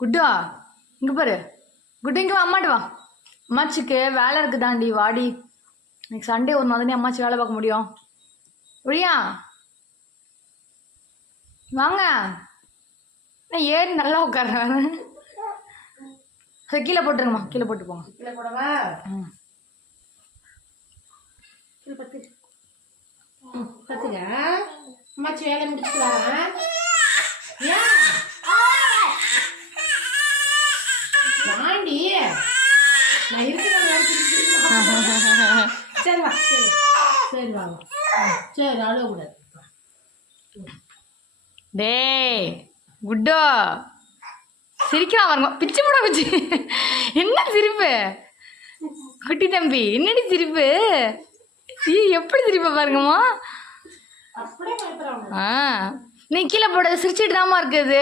குட்டா இங்கே பாரு. குட்டு இங்கே வா, அம்மாட்டு வா. அம்மாச்சிக்கு வேலை இருக்குதாண்டி, வாடி. இன்னைக்கு சண்டே ஒரு நாள் தானே அம்மாச்சி வேலை பார்க்க முடியும். ஒழியா வாங்க. நான் ஏறி நல்லா உட்கார்றேன். சரி கீழே போட்டுருங்கம்மா, கீழே போட்டு போங்க. கீழே போடவா? கீழே பத்து. பத்துங்க. அம்மாச்சி வேலை முடிச்சுட்டு வரேன். வாண்டி நான் இருக்கிறேன். சரி வா, சரி சரி வாங்க. சரி அழுவக்கூடாது. டேய் குட்டோ சிரிக்கலாம் பாருங்க. பிச்சு போட பிச்சு. என்ன சிரிப்பு குட்டி தம்பி, என்னடி சிரிப்பு? எப்படி சிரிப்ப பாருங்கம்மா. அப்படியே பயப்படுறாங்க. நீ கீழே போட சிரிச்சுட்டு தாமா இருக்குது.